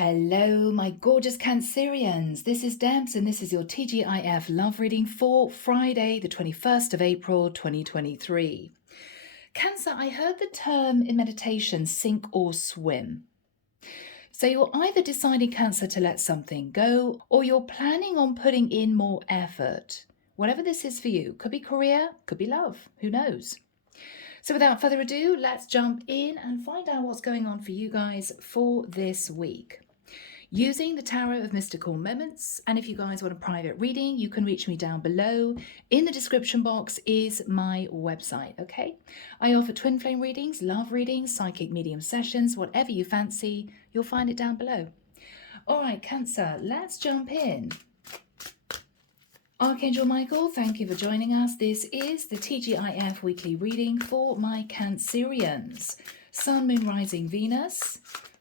Hello, my gorgeous Cancerians. This is Debs, and this is your T.G.I.F love reading for Friday, the 21st of April, 2023. Cancer, I heard the term in meditation, sink or swim. So you're either deciding, Cancer, to let something go, or you're planning on putting in more effort. Whatever this is for you, could be career, could be love, who knows? So without further ado, let's jump in and find out what's going on for you guys for this week. Using the Tarot of Mystical Moments, and if you guys want a private reading, you can reach me down below. In the description box is my website, okay? I offer twin flame readings, love readings, psychic medium sessions, whatever you fancy, you'll find it down below. All right, Cancer, let's jump in. Archangel Michael, thank you for joining us. This is the T.G.I.F weekly reading for my Cancerians. Sun, Moon, Rising, Venus.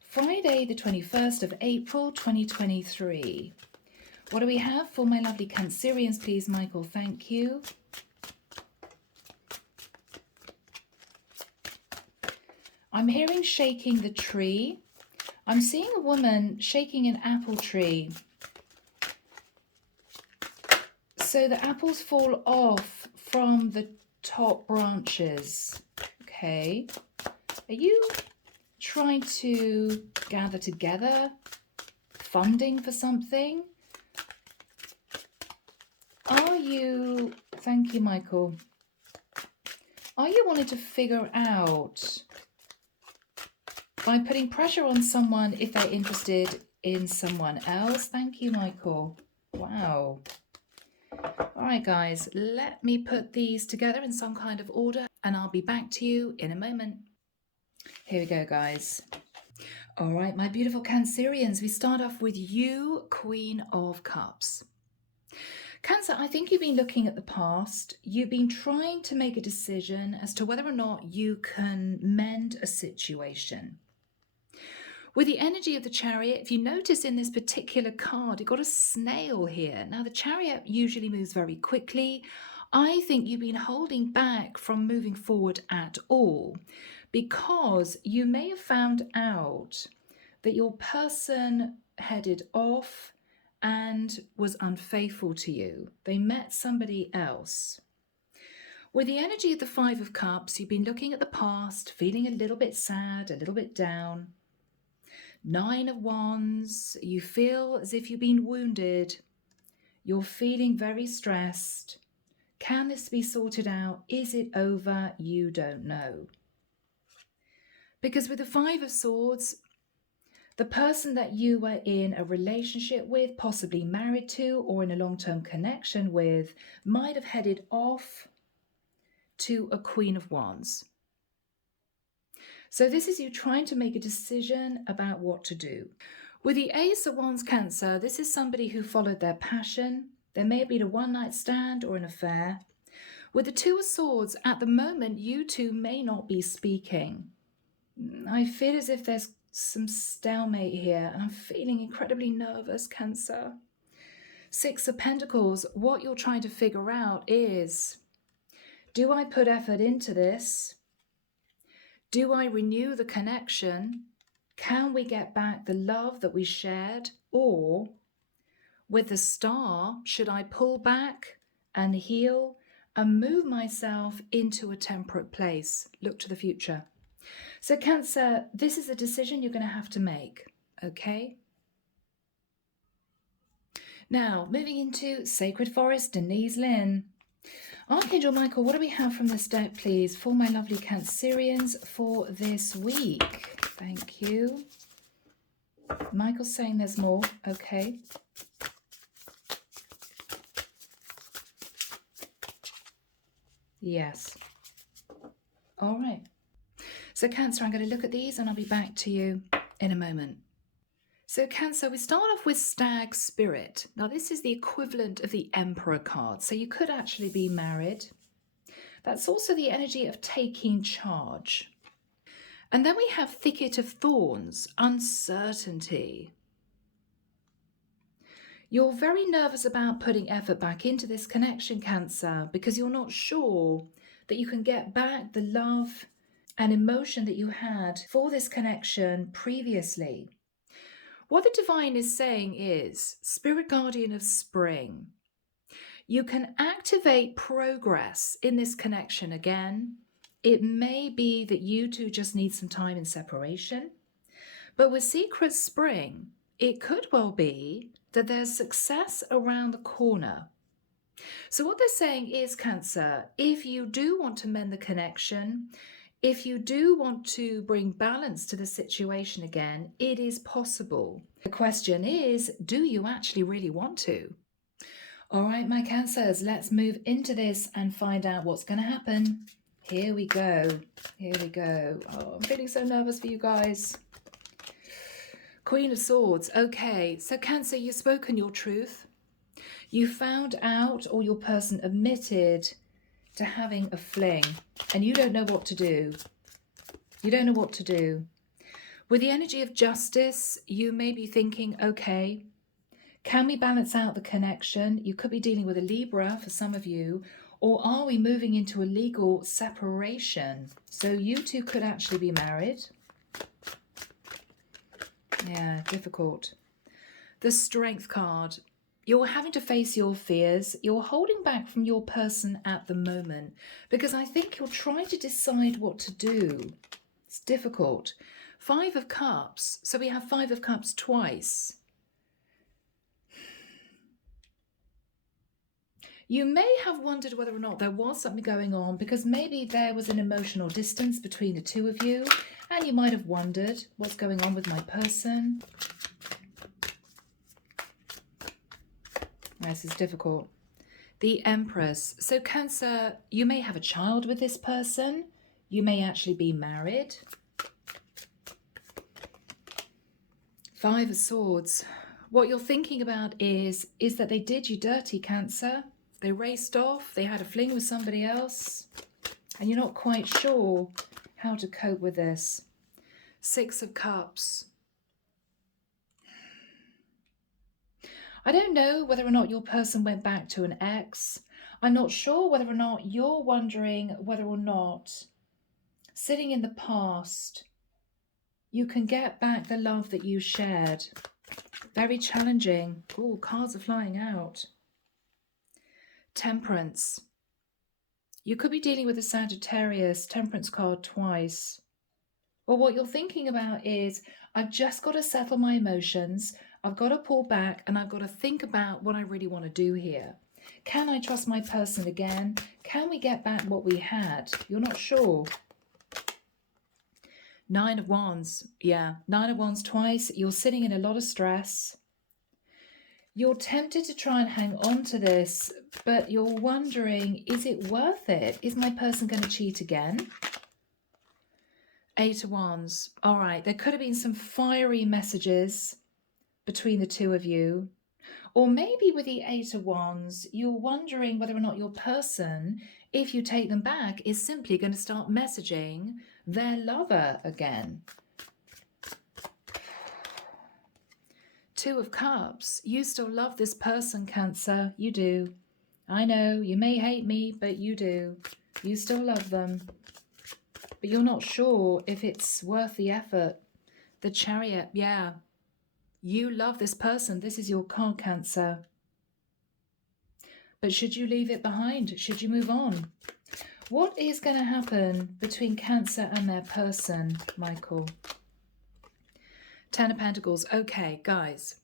Friday, the 21st of April, 2023. What do we have for my lovely Cancerians, please, Michael? Thank you. I'm hearing shaking the tree. I'm seeing a woman shaking an apple tree. So the apples fall off from the top branches. Okay. Are you trying to gather together funding for something? Are you, thank you, Michael, are you wanting to figure out by putting pressure on someone if they're interested in someone else? Thank you, Michael. Wow. All right, guys, let me put these together in some kind of order and I'll be back to you in a moment. Here we go, guys. All right, my beautiful Cancerians, we start off with you, Queen of Cups. Cancer, I think you've been looking at the past. You've been trying to make a decision as to whether or not you can mend a situation. With the energy of the Chariot, if you notice in this particular card, you've got a snail here. Now, the Chariot usually moves very quickly. I think you've been holding back from moving forward at all because you may have found out that your person headed off and was unfaithful to you. They met somebody else. With the energy of the Five of Cups, you've been looking at the past, feeling a little bit sad, a little bit down. Nine of Wands, you feel as if you've been wounded. You're feeling very stressed. Can this be sorted out? Is it over? You don't know. Because with the Five of Swords, the person that you were in a relationship with, possibly married to, or in a long-term connection with, might have headed off to a Queen of Wands. So this is you trying to make a decision about what to do. With the Ace of Wands, Cancer, this is somebody who followed their passion. There may have been a one-night stand or an affair. With the Two of Swords, at the moment, you two may not be speaking. I feel as if there's some stalemate here, and I'm feeling incredibly nervous, Cancer. Six of Pentacles, what you're trying to figure out is, do I put effort into this? Do I renew the connection? Can we get back the love that we shared? Or with the Star, should I pull back and heal and move myself into a temperate place? Look to the future. So Cancer, this is a decision you're going to have to make, okay? Now, moving into Sacred Forest, Denise, Linn. Archangel Michael, what do we have from this deck, please, for my lovely Cancerians for this week? Thank you. Michael's saying there's more. Okay. Yes. All right. So Cancer, I'm going to look at these and I'll be back to you in a moment. So Cancer, we start off with Stag Spirit. Now this is the equivalent of the Emperor card. So you could actually be married. That's also the energy of taking charge. And then we have Thicket of Thorns, uncertainty. You're very nervous about putting effort back into this connection, Cancer, because you're not sure that you can get back the love and emotion that you had for this connection previously. What the divine is saying is, Spirit Guardian of Spring, you can activate progress in this connection again. It may be that you two just need some time in separation. But with Secret Spring, it could well be that there's success around the corner. So what they're saying is, Cancer, if you do want to mend the connection, if you do want to bring balance to the situation again, it is possible. The question is, do you actually really want to? All right, my Cancers, let's move into this and find out what's going to happen. Here we go. Here we go. Oh, I'm feeling so nervous for you guys. Queen of Swords. Okay, so Cancer, you've spoken your truth. You found out, or your person admitted to having a fling, and you don't know what to do. You don't know what to do. With the energy of justice, you may be thinking, okay, can we balance out the connection? You could be dealing with a Libra for some of you, or are we moving into a legal separation? So you two could actually be married. Yeah, difficult. The Strength card. You're having to face your fears. You're holding back from your person at the moment because I think you're trying to decide what to do. It's difficult. 5 of Cups. So we have 5 of Cups twice. You may have wondered whether or not there was something going on because maybe there was an emotional distance between the two of you, and you might have wondered what's going on with my person. This is difficult. The Empress. So Cancer, you may have a child with this person. You may actually be married. 5 of Swords. What you're thinking about is that they did you dirty, Cancer. They raced off. They had a fling with somebody else. And you're not quite sure how to cope with this. 6 of Cups. I don't know whether or not your person went back to an ex. I'm not sure whether or not you're wondering whether or not sitting in the past, you can get back the love that you shared. Very challenging. Oh, cards are flying out. Temperance. You could be dealing with a Sagittarius. Temperance card twice. Well, what you're thinking about is, I've just got to settle my emotions. I've got to pull back and I've got to think about what I really want to do here. Can I trust my person again? Can we get back what we had? You're not sure. 9 of Wands. Yeah, 9 of Wands twice. You're sitting in a lot of stress. You're tempted to try and hang on to this, but you're wondering, is it worth it? Is my person going to cheat again? 8 of Wands. All right, there could have been some fiery messages between the two of you. Or maybe with the 8 of Wands, you're wondering whether or not your person, if you take them back, is simply going to start messaging their lover again. 2 of Cups. You still love this person, Cancer. You do. I know, you may hate me, but you do. You still love them. But you're not sure if it's worth the effort. The Chariot, yeah. You love this person. This is your card, Cancer. But should you leave it behind? Should you move on? What is going to happen between Cancer and their person, Michael? 10 of Pentacles. Okay, guys.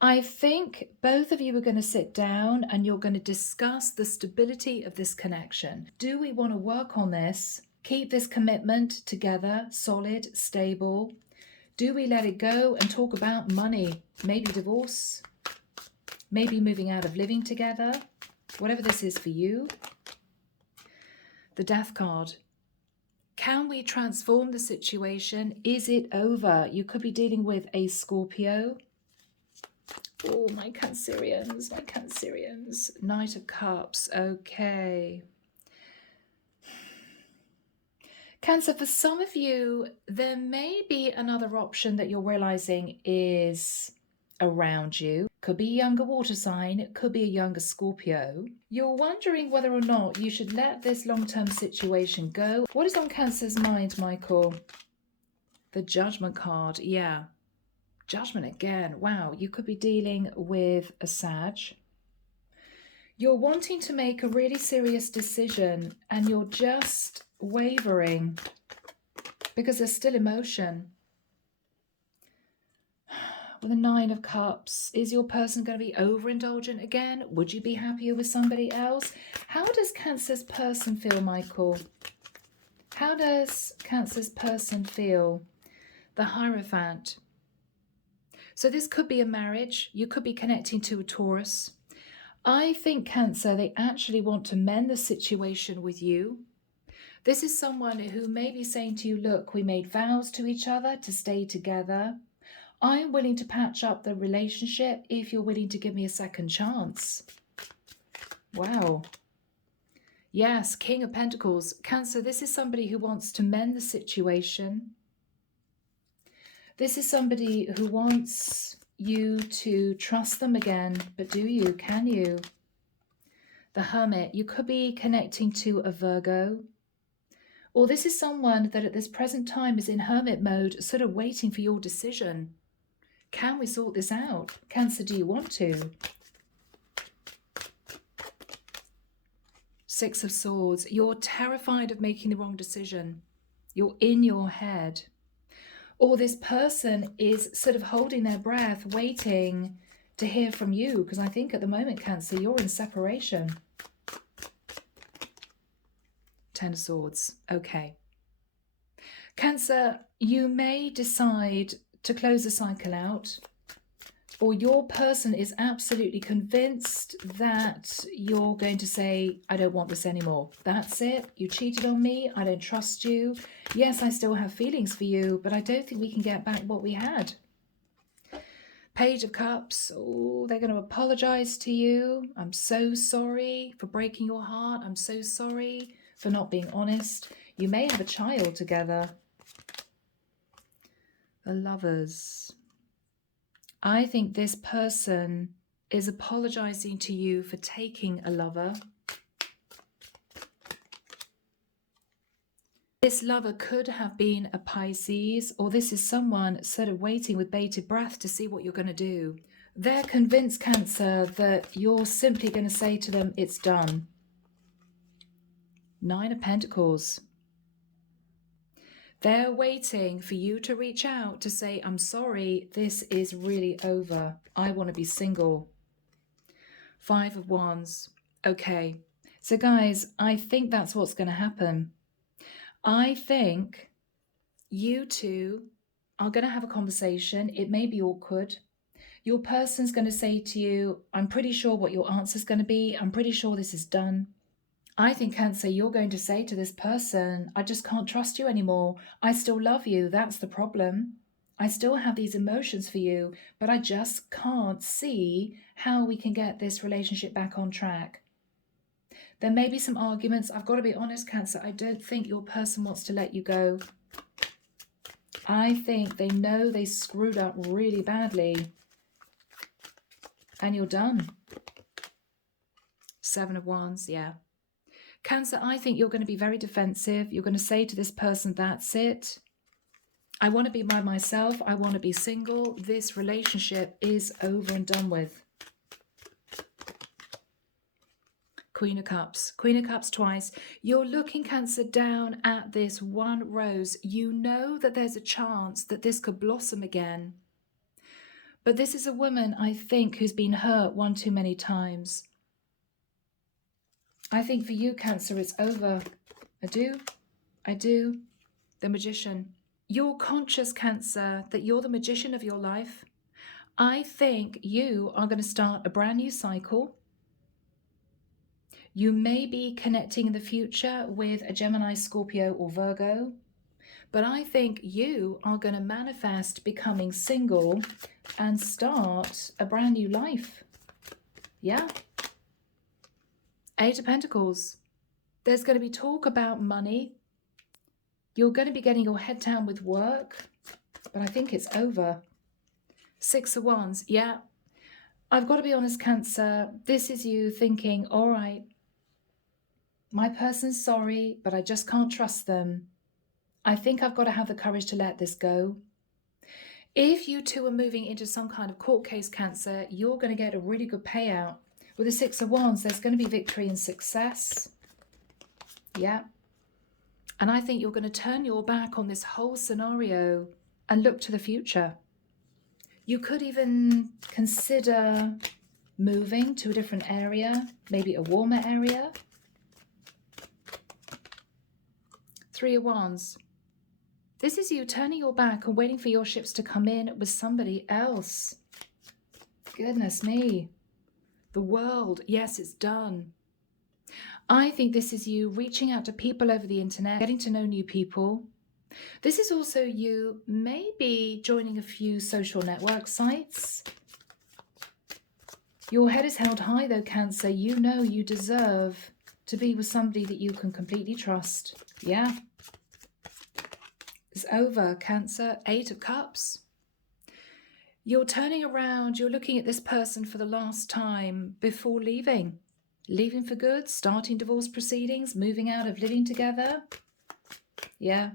I think both of you are going to sit down and you're going to discuss the stability of this connection. Do we want to work on this? Keep this commitment together, solid, stable? Do we let it go and talk about money? Maybe divorce? Maybe moving out of living together? Whatever this is for you. The Death card. Can we transform the situation? Is it over? You could be dealing with a Scorpio. Oh, my Cancerians, my Cancerians. Knight of Cups. Okay. Cancer, for some of you, there may be another option that you're realizing is around you. Could be a younger water sign, it could be a younger Scorpio. You're wondering whether or not you should let this long-term situation go. What is on Cancer's mind, Michael? The Judgment card, yeah. Judgment again. Wow, you could be dealing with a Sag. You're wanting to make a really serious decision and you're just wavering because there's still emotion. With the 9 of Cups, is your person going to be overindulgent again? Would you be happier with somebody else? How does Cancer's person feel, Michael? How does Cancer's person feel? The Hierophant. So this could be a marriage. You could be connecting to a Taurus. I think, Cancer, they actually want to mend the situation with you. This is someone who may be saying to you, look, we made vows to each other to stay together. I'm willing to patch up the relationship if you're willing to give me a second chance. Wow. Yes, King of Pentacles. Cancer, this is somebody who wants to mend the situation. This is somebody who wants you to trust them again, but do you? Can you? The Hermit. You could be connecting to a Virgo. Or this is someone that at this present time is in hermit mode, sort of waiting for your decision. Can we sort this out? Cancer, do you want to? 6 of Swords. You're terrified of making the wrong decision. You're in your head. Or this person is sort of holding their breath, waiting to hear from you. Because I think at the moment, Cancer, you're in separation. 10 of Swords. Okay. Cancer, you may decide to close the cycle out, or your person is absolutely convinced that you're going to say, I don't want this anymore. That's it. You cheated on me. I don't trust you. Yes, I still have feelings for you, but I don't think we can get back what we had. Page of Cups. Oh, they're going to apologize to you. I'm so sorry for breaking your heart. I'm so sorry for not being honest. You may have a child together. The Lovers. I think this person is apologizing to you for taking a lover. This lover could have been a Pisces, or this is someone sort of waiting with bated breath to see what you're going to do. They're convinced, Cancer, that you're simply going to say to them, it's done. 9 of Pentacles. They're waiting for you to reach out to say, I'm sorry, this is really over. I want to be single. 5 of Wands. Okay. So guys, I think that's what's going to happen. I think you two are going to have a conversation. It may be awkward. Your person's going to say to you, I'm pretty sure what your answer's going to be. I'm pretty sure this is done. I think, Cancer, you're going to say to this person, I just can't trust you anymore. I still love you. That's the problem. I still have these emotions for you, but I just can't see how we can get this relationship back on track. There may be some arguments. I've got to be honest, Cancer. I don't think your person wants to let you go. I think they know they screwed up really badly. And you're done. 7 of Wands, yeah. Cancer, I think you're going to be very defensive. You're going to say to this person, that's it. I want to be by myself. I want to be single. This relationship is over and done with. Queen of Cups. Queen of Cups twice. You're looking, Cancer, down at this one rose. You know that there's a chance that this could blossom again. But this is a woman, I think, who's been hurt one too many times. I think for you, Cancer, it's over. I do. I do. The Magician. You're conscious, Cancer, that you're the magician of your life. I think you are going to start a brand new cycle. You may be connecting in the future with a Gemini, Scorpio, or Virgo. But I think you are going to manifest becoming single and start a brand new life. Yeah. 8 of Pentacles. There's going to be talk about money. You're going to be getting your head down with work, but I think it's over. 6 of Wands. Yeah. I've got to be honest, Cancer. This is you thinking, all right, my person's sorry, but I just can't trust them. I think I've got to have the courage to let this go. If you two are moving into some kind of court case, Cancer, you're going to get a really good payout. With the Six of Wands, there's going to be victory and success. Yeah. And I think you're going to turn your back on this whole scenario and look to the future. You could even consider moving to a different area, maybe a warmer area. Three of Wands. This is you turning your back and waiting for your ships to come in with somebody else. Goodness me. The World. Yes, it's done. I think this is you reaching out to people over the internet, getting to know new people. This is also you maybe joining a few social network sites. Your head is held high though, Cancer. You know you deserve to be with somebody that you can completely trust. Yeah. It's over, Cancer. Eight of Cups. You're turning around. You're looking at this person for the last time before leaving. Leaving for good, starting divorce proceedings, moving out of living together. Yeah.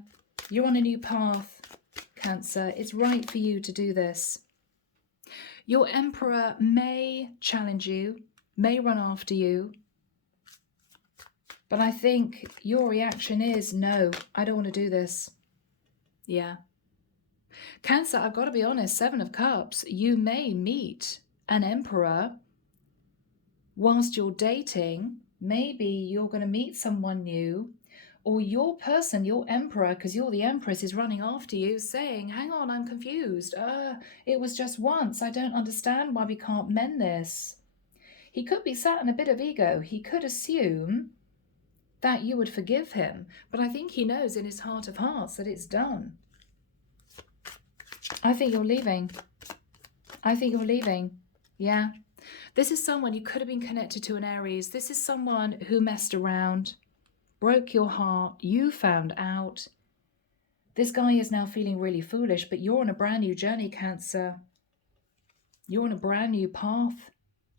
You're on a new path, Cancer. It's right for you to do this. Your Emperor may challenge you, may run after you. But I think your reaction is, no, I don't want to do this. Yeah. Cancer, I've got to be honest, Seven of Cups. You may meet an Emperor whilst you're dating. Maybe you're going to meet someone new. Or your person, your Emperor, because you're the Empress, is running after you saying, hang on, I'm confused. It was just once. I don't understand why we can't mend this. He could be sat in a bit of ego. He could assume that you would forgive him. But I think he knows in his heart of hearts that it's done. I think you're leaving. I think you're leaving. Yeah. This is someone you could have been connected to in Aries. This is someone who messed around. Broke your heart, you found out. This guy is now feeling really foolish, but you're on a brand new journey, Cancer. You're on a brand new path.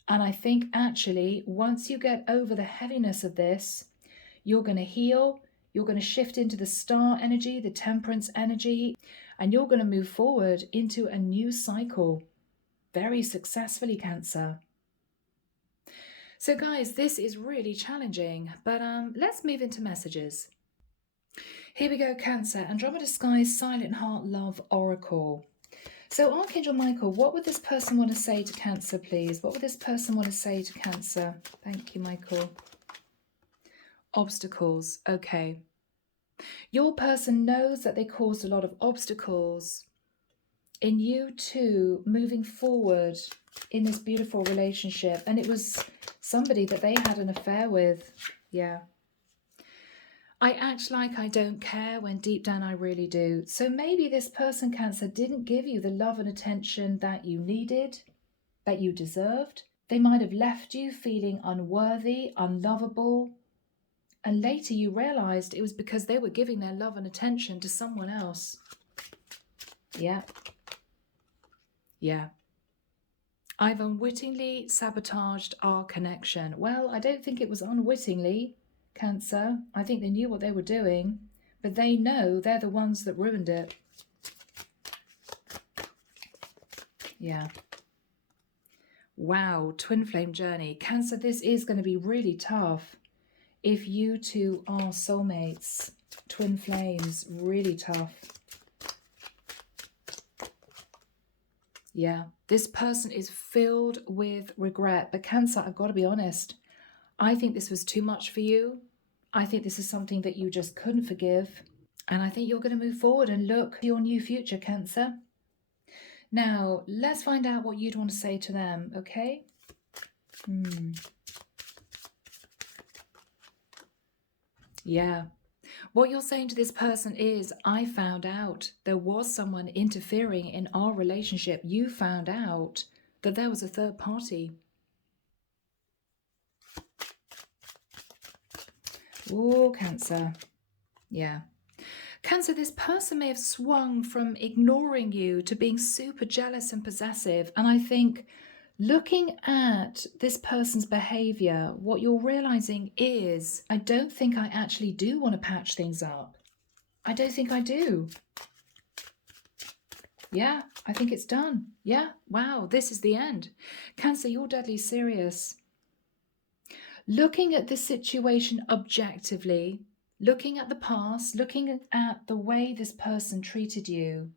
And I think actually, once you get over the heaviness of this, you're going to heal, you're going to shift into the star energy, the temperance energy, and you're going to move forward into a new cycle very successfully, Cancer. So guys, this is really challenging, but let's move into messages. Here we go, Cancer. Andromeda Sky's Silent Heart Love Oracle. So Archangel Michael, what would this person want to say to Cancer, please? What would this person want to say to Cancer? Thank you, Michael. Obstacles. Okay. Your person knows that they caused a lot of obstacles in you two moving forward in this beautiful relationship, and it was somebody that they had an affair with. Yeah. I act like I don't care when deep down I really do. So maybe this person, Cancer, didn't give you the love and attention that you needed, that you deserved. They might have left you feeling unworthy, unlovable, and later you realized it was because they were giving their love and attention to someone else. Yeah. Yeah. I've unwittingly sabotaged our connection. Well, I don't think it was unwittingly, Cancer. I think they knew what they were doing, but they know they're the ones that ruined it. Yeah. Wow, twin flame journey. Cancer, this is going to be really tough. If you two are soulmates, twin flames, really tough. Yeah, this person is filled with regret. But Cancer, I've got to be honest, I think this was too much for you. I think this is something that you just couldn't forgive. And I think you're going to move forward and look to your new future, Cancer. Now, let's find out what you'd want to say to them, okay? Yeah. What you're saying to this person is, I found out there was someone interfering in our relationship. You found out that there was a third party. Oh, Cancer. Yeah. Cancer, this person may have swung from ignoring you to being super jealous and possessive. And I think looking at this person's behavior, what you're realizing is, I don't think I actually do want to patch things up. I don't think I do. Yeah, I think it's done. Yeah, wow, this is the end. Cancer, you're deadly serious. Looking at the situation objectively, looking at the past, looking at the way this person treated you,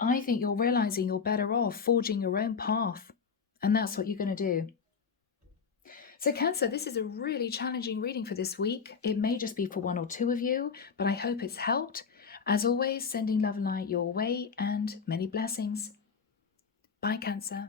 I think you're realizing you're better off forging your own path. And that's what you're going to do. So Cancer, this is a really challenging reading for this week. It may just be for one or two of you, but I hope it's helped. As always, sending love and light your way and many blessings. Bye, Cancer.